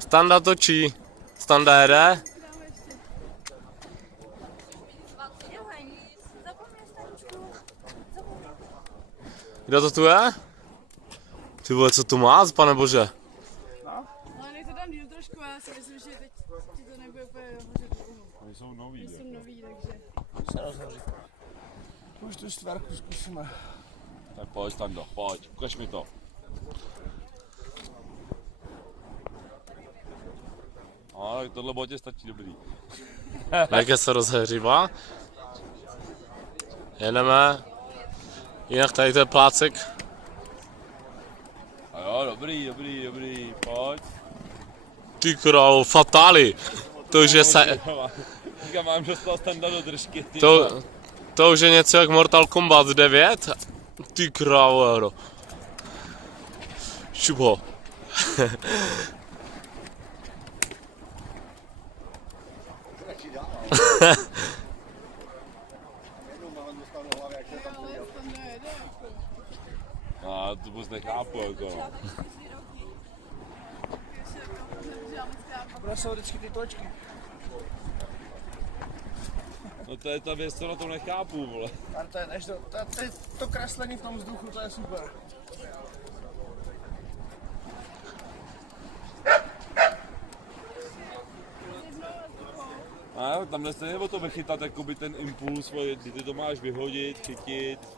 Standa točí. Standa jede. Kdo to tu je? Ty vole, co tu má, pane bože? Ale nech to tam díl trošku, já si myslím, že teď ti to nebude úplně hořet dlouho. Oni jsou noví. Jsou nový, takže... Se rozhoří. Už tu čtverku zkusíme. Tak pojď, Stando, pojď, ukaž mi to. No, tak tohle botě stačí dobrý. Jak se rozehřívá. Jedeme. Jinak tady to je plácek. A jo, dobrý, pojď. Ty králo, fatály. To už je se... Říkám, mám dostal Standa do držky. To už je něco jak Mortal Kombat 9. Ty králo. Šup ho. A to vůbec nechápu, jako. Bude se vždycky ty točky. No to je ta věc, co na tom nechápu, vole. A to kreslení v tom vzduchu, to je super. A jo, tamhle se nebo to vychytat, jakoby ten impuls, kdy ty to máš vyhodit, chytit.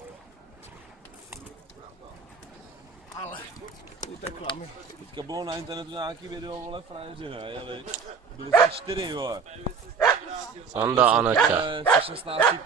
Ale, ty reklamy. Teďka bylo na internetu nějaký video, vole, frajeři, ne, jeli. Byli jsme 4, vole. Sanda a Neka. Se 16 kuže